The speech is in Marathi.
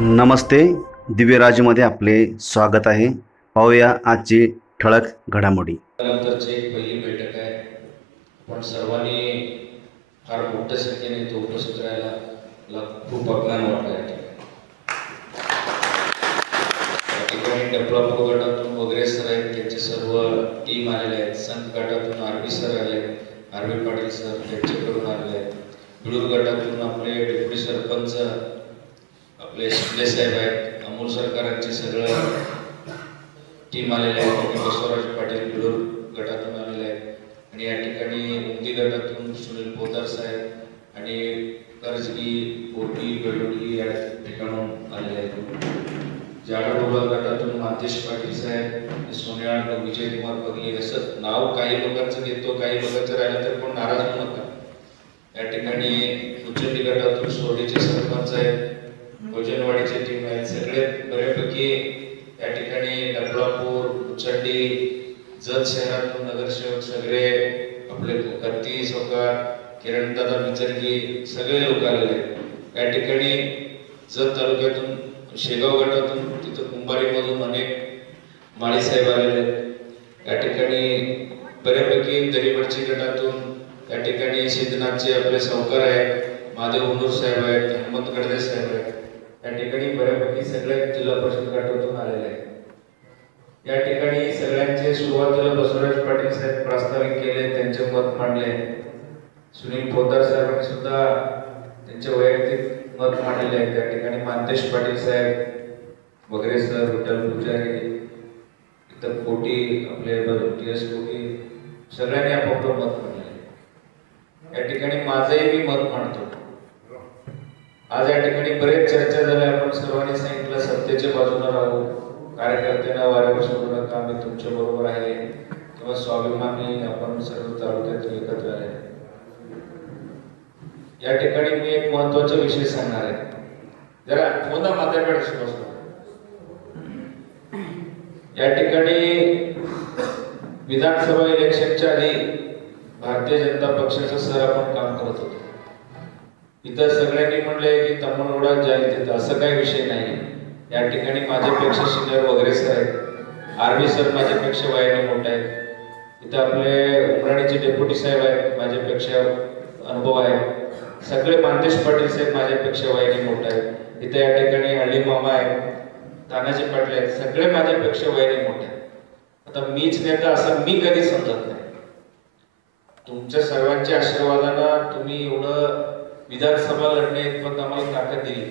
नमस्ते. दिव्यराजमध्ये आपले स्वागत आहे. पाहूया आजची ठळक घडामोडी. नंतरची एक पहिली बैठक आहे. आपण सर्वांनी फार मोठ्या संख्येने इथे उपस्थित राहायला मला खूप अभिमान वाटला आहे. या ठिकाणी डेव्हलप गटातून वगैरे सर आहेत, त्यांचे सर्व टीम आलेले आहेत. संघ गटातून आरबी सर आले, आरबी पाटील सर त्यांच्याकडून आलेले आहेत. बिळूर गटातून आपले डेप्युटी सरपंच आपले शिंदे साहेब आहेत. अमोल सरकारांचे सगळं टीम आलेले आहेत. बसवराज पाटील बिळूर गटातून आलेले आहेत. आणि या ठिकाणी उंदी गटातून सुनील पोदार साहेब आणि कर्जगी कोटी बेळुंगी या ठिकाणून आलेले आहेत. जाडोबा गटातून मातेश पाटील साहेब, सोन्याळ विजय कुमार पगले, असं नाव काही लोकांचं घेतो, काही लोकांचं राहिलं तर कोण नाराज होऊ नका. या ठिकाणी उच्चली गटातून सोडीचे सरपंच आहेत, भोजनवाडीचे टीम आहेत. सगळे बऱ्यापैकी या ठिकाणी डबलापूर, उचंडी, जत शहरातून नगरसेवक सगळे आपले कत्ती सोकार, किरणदादा विचरगी सगळे लोक आलेले आहेत. या ठिकाणी जत तालुक्यातून शेगाव गटातून तिथं कुंभारीमधून अनेक माळी साहेब आलेले आहेत. या ठिकाणी बऱ्यापैकी दरीबडची गटातून या ठिकाणी सिद्धनाथचे आपले सावकार आहेत, महादेव हुंडूर साहेब आहेत, हनुमंत गडदे साहेब आहेत. या ठिकाणी बऱ्यापैकी सगळे जिल्हा परिषद गटातून आलेले आहेत. या ठिकाणी सगळ्यांचे सुरुवातीला बसवराज पाटील साहेब प्रास्ताविक केले, त्यांचे मत मांडले. सुनील पोदार साहेबांनी सुद्धा त्यांचे वैयक्तिक मत मांडलेले आहेत. त्या ठिकाणी मानतेश पाटील साहेब वगैरे सर, विठ्ठल पुजारी, इतर कोटी आपले टी.एस. कोटी सगळ्यांनी आपापलं मत मांडले. या ठिकाणी माझंही मी मत मांडतो. आज या ठिकाणी बरेच चर्चा झाल्या. आपण सर्वांनी सांगितलं सत्तेच्या बाजूला राहू, कार्यकर्त्यांना वाऱ्यावर सोडू नका, आम्ही तुमच्या बरोबर आहे, किंवा स्वाभिमानी आपण सर्व तालुक्यात एकत्र आहे. या ठिकाणी मी एक महत्वाचा विषय सांगणार आहे. जरा पुन्हा माध्यमाकडे बसतो. या ठिकाणी विधानसभा इलेक्शनच्या आधी भारतीय जनता पक्षाचं सर आपण काम करत होतो. इतर सगळ्यांनी म्हणले की तमनगोडा जाईल तिथं, असं काही विषय नाही. या ठिकाणी माझ्यापेक्षा सिनियर वगैरे सर आहेत, आरबी सर माझ्यापेक्षा वयाने मोठे आहेत. इथं आपले उमराणीचे डेप्युटी साहेब आहेत, माझ्यापेक्षा अनुभव आहे. सगळे मानतेश पाटील साहेब माझ्यापेक्षा वयाने मोठे आहेत. इथं या ठिकाणी हल्ली मामा आहेत, तानाजी पाटील आहेत, सगळे माझ्यापेक्षा वयाने मोठे आहेत. आता मीच नेता असं मी कधी समजत नाही. तुमच्या सर्वांच्या आशीर्वादानं तुम्ही एवढं विधानसभा लढणे इतपत आम्हाला ताकद दिली.